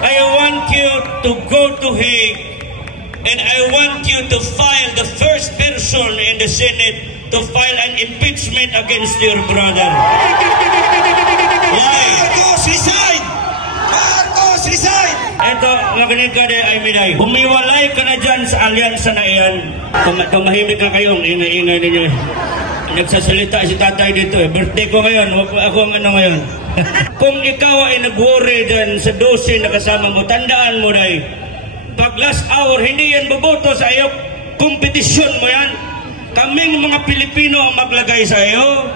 I want you to go to Hague and I want you to file the first person in the Senate to file an impeachment against your brother. Why? Marcos, resign! Marcos, resign! Eto, magaling ka din, Aymiday. Humiwalay ka na dyan sa alyansa na iyan. Tumahimik ka kayong ingay-ingay ninyo. Nagsasalita si tatay dito eh. Birthday ko ngayon, ako ang ano ngayon. Kung ikaw ay nag-worry dyan sa 12 na kasama mo, tandaan mo dahil pag last hour, hindi yan boboto sa iyo. Kompetisyon mo yan. Kaming mga Pilipino ang maglagay sa iyo.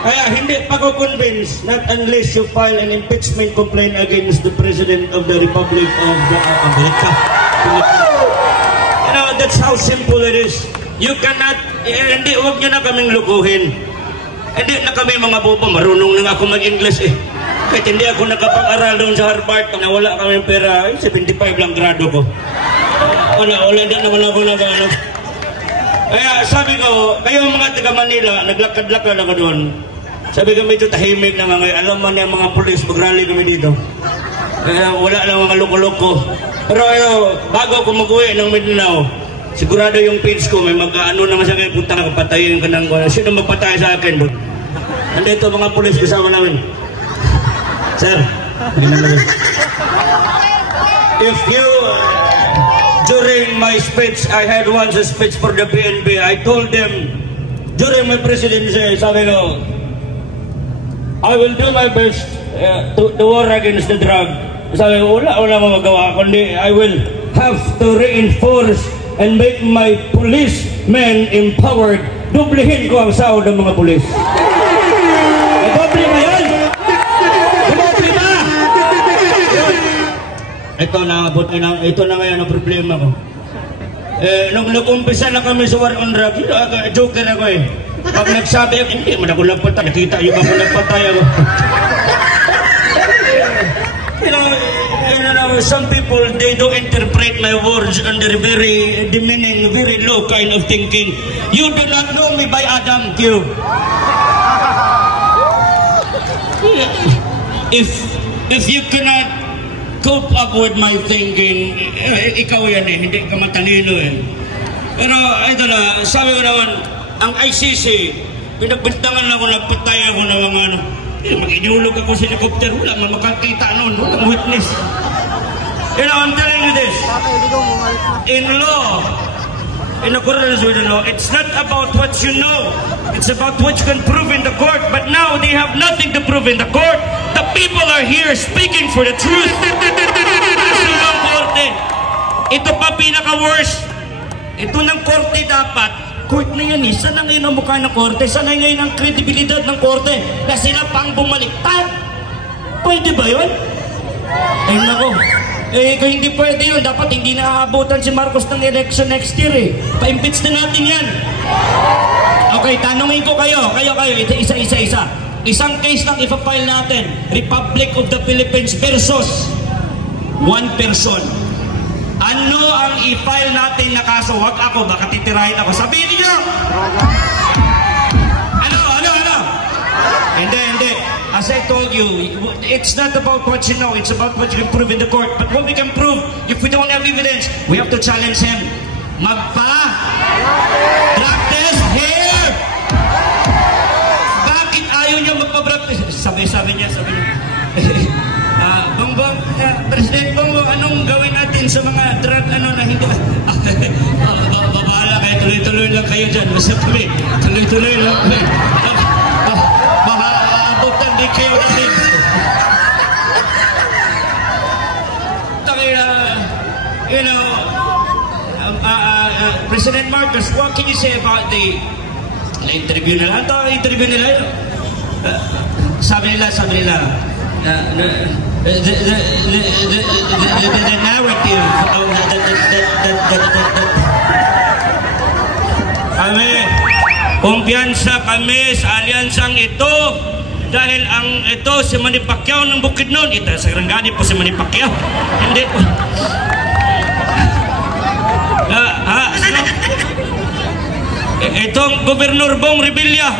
Kaya hindi pa ko convince not unless you file an impeachment complaint against the President of the Republic of America. You know, that's how simple it is. You cannot, hindi, huwag nyo na kaming lukuhin. Hindi na kami mga bobo, marunong na ako mag-English eh. Kahit hindi ako nakapag-aral doon sa Harvard, nawala kami pera, 75 lang grado ko. Wala din naman ako nag-ano. Kaya sabi ko, kayo mga taga Manila, naglakad-lakad ako doon. Sabi ko medyo tahimik na mga, alam man yung mga pulis, mag-rally kami dito. Kaya wala lang mga loko-loko. Pero bago ako mag-uwi ng Mindanao, sigurado yung page ko, may mag-ano naman sa akin, punta na kapatayin ka ng, sino magpatay sa akin? Nandito mga pulis kasama namin. Sir, if you, during my speech, I had once a speech for the PNP, I told them, during my presidency, sabi ko, I will do my best to war against the drug. Sabi ko, wala mo magawa, kundi I will have to reinforce and make my policemen empowered. Dublihin ko ang sahod ng mga pulis. Doble na yan! Doble na! Ito na ngayon ang problema ko. Nung nag-umpisa na kami sa war on drug, joker ako eh. Pag nagsabi ako, hindi man ako nagpatay. Nakita yung ako nagpatay ako. You know, some people, they do interpret my words under very demeaning, very low kind of thinking. You do not know me by Adam Q. If you cannot cope up with my thinking, ikaw yan eh, hindi ka matalino eh. Pero ito na, sabi ko naman, ang ICC, pinagbintangan ako, nagpatay ako ng mga ano. Mag-inulog ako sa helicopter, wala man makakita noon, walang witness. You know, I'm telling you this. In law, in accordance with the law, it's not about what you know. It's about what you can prove in the court. But now they have nothing to prove in the court. The people are here speaking for the truth. Ito pa pinaka-worst. Ito ng korte dapat. Court na yan eh. Saan na ngayon ang mukha ng korte? Saan na ngayon ang kredibilidad ng korte? Na sila pang bumaliktad? Pwede ba yun? Ay nako. Kung hindi pwede yun, dapat hindi naaabutan si Marcos ng election next year eh. Pa-impeach na natin yan. Okay, tanungin ko kayo. Kayo, isa-isa. Isang case lang ipapile natin. Republic of the Philippines versus one person. Ano ang i-file natin na kaso? Wag ako, baka titirahin ako. Sabihin niyo! Ano? Hindi. As I told you, it's not about what you know, it's about what you can prove in the court. But what we can prove, if we don't have evidence, we have to challenge him. Drug test here! Bakit ayaw niyo magpa-drug test? Sabi niya. Bongbong, President Bongbong, anong gawin natin sa mga drug na hindi? Babahala kayo, tuloy-tuloy lang kayo dyan. Basta kami, tuloy-tuloy lang kami. Mahaabutan din kayo natin. You know, President Marcos, what can you say about the interview nila? Ito, interview nila. Sabi nila, the narrative kami, kumpiyansa kami sa alyansang ito dahil ang ito si Manny Pacquiao ng Bukidnon. Ito sa Sarangani po si Manny Pacquiao, hindi po. Itong Gobernador Bong Revilla,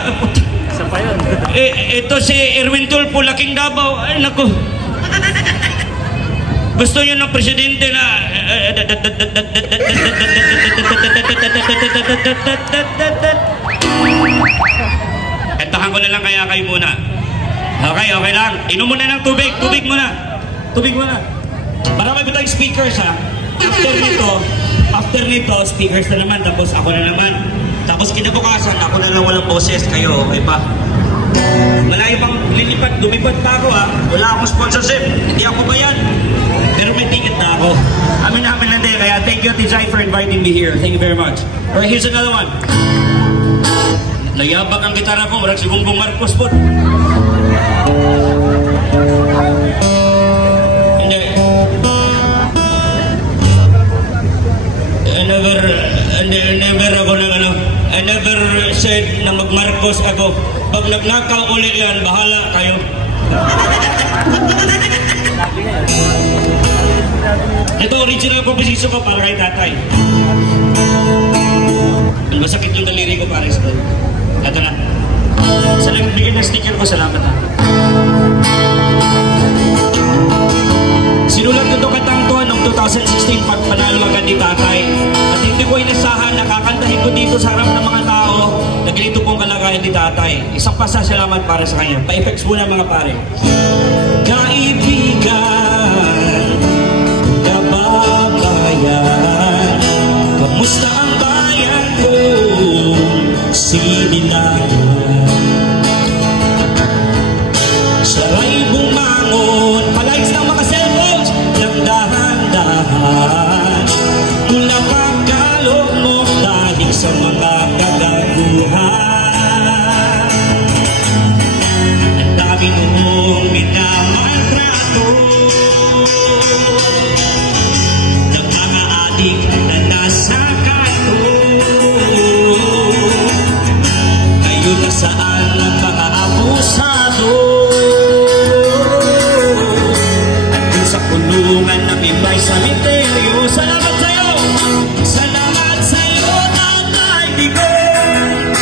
ito si Erwin Tulfo, Laking Davao. Ay naku, Gusto niyo ng presidente na etahan ko na lang kaya kayo muna. Okay, okay lang. Inom muna ng tubig. Tubig muna. Tubig muna. Marami ba tayong speakers ha? After nito, speakers na naman. Tapos ako na naman. Tapos kinabukasan, ako na lang walang boses. Kayo, okay pa? Malayo pang lumipad pa ako ha. Wala akong sponsorship. Hindi ako bayan. Pero may ticket na ako. Amin na din. Kaya thank you, Tijay, for inviting me here. Thank you very much. Alright, here's another one. Layabag ang gitara ko. Marag si Bongbong Marcos po. Hindi. I never said na mag-Marcos ako. Pag nagnakaw ulit yan, bahala kayo. Ito, original composition ko para kay tatay. Masakit yung daliri ko para sa ito na. Sa nagbigay ng sticker ko, salamat ha. Sinulat ko ito katang to noong 2016 pag panalo agad ni tatay. At hindi ko inasahan, nakakantahin ko dito sa harap ng mga tao na ganito pong kalagayan ni tatay. Isang pasasalamat para sa kanya. Pa-effects muna mga pare. Kaibigan, kababayan, kamusta ang bayan ko? Sinilayan. Saray bumangon, palights ng mga cellphones ng dahan-dahan. Mula pagkalomok dahil sa mga kagaguhan. Ang dami noong minamaltrato ng mga adik na nasa kanto. Ngayon nasaan ang mga abusado? Andun sa kulungan ng iba'y saniteryo. Salamat sa'yo! Salamat sa'yo, Tatay Digong!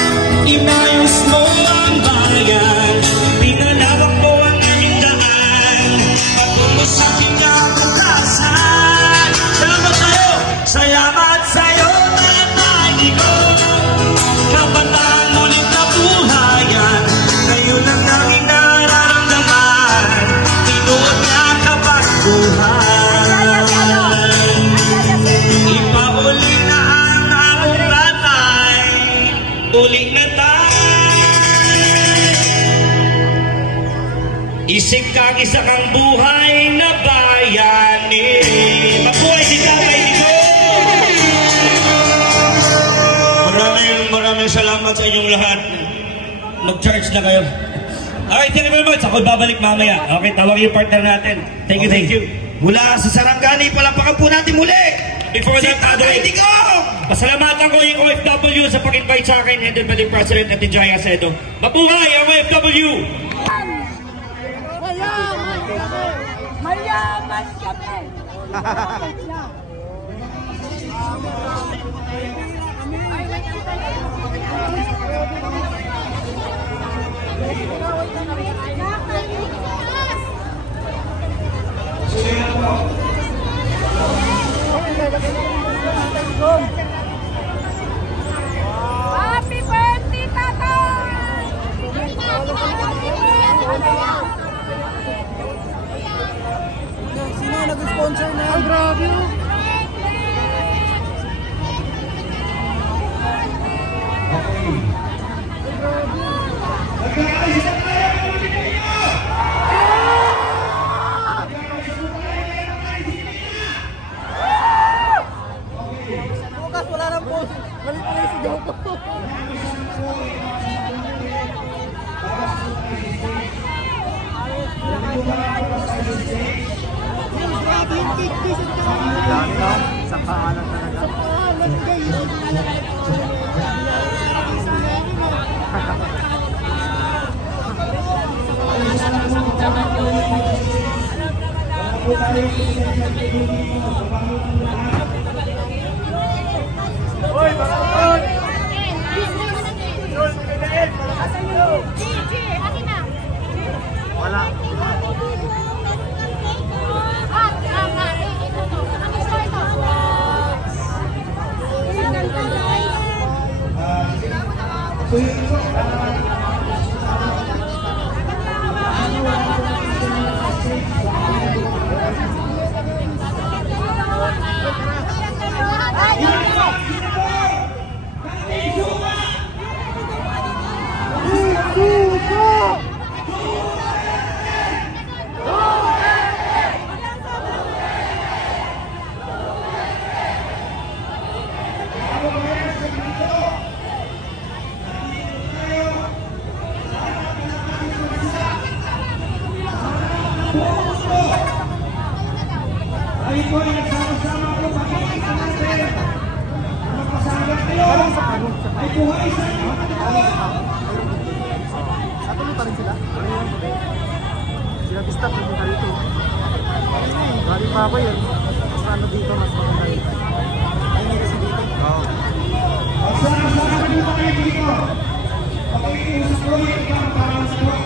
Inayos mo ang bayan, pinalawak mo ang aming daan, patungo sa kinabukasan. Salamat sa'yo! Salamat sa'yo, Tatay Digong! Kabataan ulit na buhayan, ngayon ang aming nararamdaman, tinuod na kabaguhan. Ipauli na ang akong tatay, uli na tayo. Isip kang isa kang buhay na bayani. Mabuhay si Tatay Digong! Maraming salamat sa inyong lahat. Mag-charge na kayo. Alright, thank you very much. Ako babalik mamaya. Okay, tawag yung partner natin. Thank you, thank you. Mula sa Sarangani, palampakan po natin muli. Before Si that, Tatay Digong! pasalamatan ko yung OFW sa pag-invite sa akin, headed by the President at Tijay Acedo. Mabuhay ang OFW! Mayaman kami! Mayaman kami! Happy birthday, Tatay! Sino nag-sponsor na? Ay, grabe! Bukas wala nang post. Balik pa yung sigaw ko. Sa pangalan talaga. Sa pangalan guys. Hoy, bakit? Wala. Tayo po ay nagsama-sama po pakikita natin. Magpasagat kayo. Ay buhay sa inyo. Tuloy pa rin sila. Sila stop yung mga dito. Galing pa ako yun. Mas ano dito, mas maganda yun. Ay, hindi kasi dito. Oo. Magsama-sama po kayo dito. Pakikiusap po yung ikaw para sa